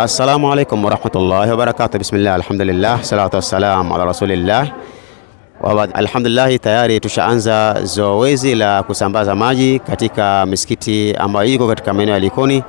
Assalamu alaikum warahmatullahi wabarakatuh. Bismillah, alhamdulillah, salatu wassalamu ala rasulillah. Alhamdulillah, tayari tushaanza zoezi la kusambaza maji katika misikiti ambayo iko katika maeneo ya Likoni,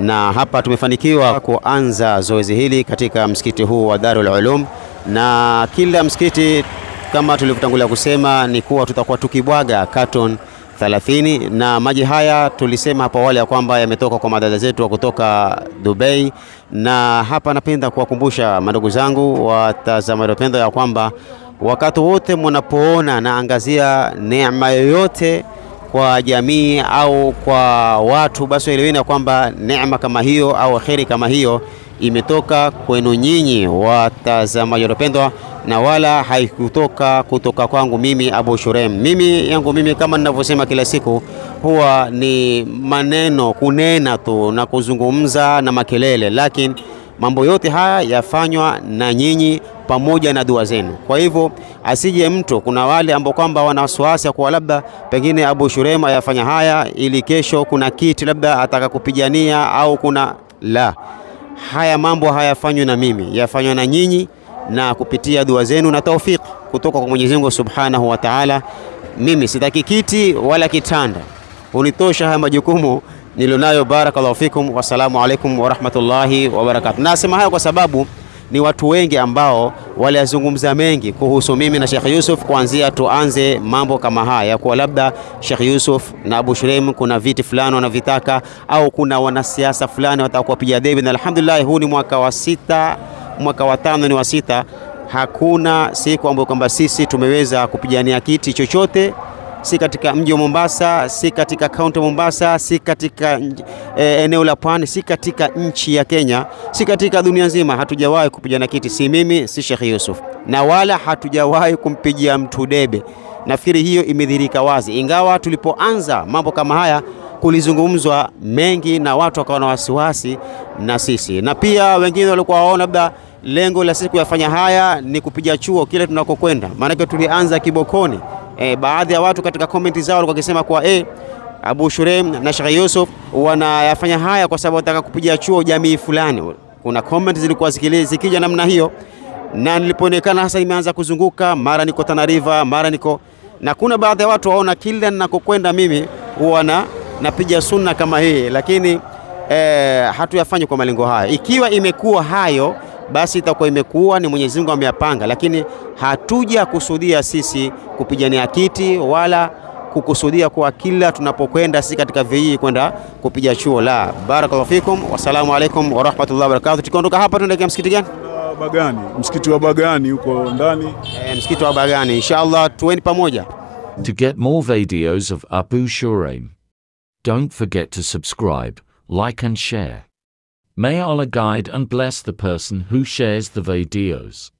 na hapa tumefanikiwa kuanza zoezi hili katika msikiti huu wa Darul Ulum. Na kila msikiti kama tulivyotangulia kusema ni kuwa tutakuwa tukibwaga carton 30, na maji haya tulisema hapo awali ya kwamba yametoka kwa madada zetu wa kutoka Dubai. Na hapa napenda kuwakumbusha madogo zangu watazamaji wapendwa ya kwamba wakati wote mnapoona naangazia neema yoyote kwa jamii au kwa watu, basi eleweni kwamba neema kama hiyo au khairi kama hiyo imetoka kwenu nyinyi watazamaji wapendwa, na wala haikutoka kwangu mimi Abu Shuraim. Mimi kama ninavyosema kila siku, huwa ni maneno kunena tu na kuzungumza na makelele, lakini mambo yote haya yafanywa na nyinyi pamoja na dua zenu. Kwa hivyo asije mtu, kuna wale ambao kwamba wana wasiwasi kwa labda pengine Abu Shuraim ayafanya haya ili kesho kuna kiti labda ataka kupigania au kuna la. Haya mambo hayafanywi na mimi, yafanywa na nyinyi na kupitia dua zenu na taufik kutoka kwa Mwenyezi Mungu Subhanahu wa Ta'ala. Mimi sitaki kiti wala kitanda, unitosha haya majukumu nilionayo. Barakallahu fikum, wassalamu alaikum wa rahmatullahi wa barakatuh. Nasema haya kwa sababu ni watu wengi ambao waliazungumza mengi kuhusu mimi na Sheikh Yusuf, kuanzia tuanze mambo kama haya kwa labda Sheikh Yusuf na Abu Shuraim kuna viti fulani wanavitaka, au kuna wanasiasa fulani watakuwa piga debe. Na alhamdulillah, huu ni mwaka wa 6, mwaka wa 5 ni wa 6, hakuna siku ambayo kwamba sisi tumeweza kupigania kiti chochote, si katika mji wa Mombasa, si katika kaunti ya Mombasa, si katika eneo la Pwani, si katika nchi ya Kenya, si katika dunia nzima. Hatujawahi kupigana kiti, si mimi, si Sheikh Yusuf, na wala hatujawahi kumpigia mtu debe. Nafikiri hiyo imedhihirika wazi, ingawa tulipoanza mambo kama haya kulizungumzwa mengi na watu wakawa na wasiwasi na sisi, na pia wengine walikuwa waona labda lengo la siku yafanya haya ni kupiga chuo kile tunakokwenda. Maana tulianza kibokoni. Baadhi ya watu katika komenti zao walikuwa wakisema kwa Abu Shuraim na Sheikh Yusuf wanayafanya haya kwa sababu wataka kupiga chuo jamii fulani. Kuna comment zilikuwa zikija namna hiyo, na nilipoonekana hasa nimeanza kuzunguka, mara niko Tana River, mara niko, na kuna baadhi ya watu waona kila ninakokwenda mimi huwa napiga sunna kama hii, lakini hatuyafanyi kwa malengo haya. Ikiwa imekuwa hayo, basi itakuwa imekuwa ni Mwenyezi Mungu ameyapanga, lakini hatuja kusudia sisi kupigania kiti wala kukusudia kwa kila tunapokwenda si katika vii kwenda kupiga chuo la. Barakallahu fikum, wassalamu alaikum wa rahmatullahi wa barakatuh. Tukiondoka hapa tunaelekea msikiti gani? Bagani, msikiti wa Bagani huko ndani. Msikiti wa Bagani, inshallah tuweni pamoja. To get more videos of Abu Shuraim, don't forget to subscribe, like and share. May Allah guide and bless the person who shares the videos.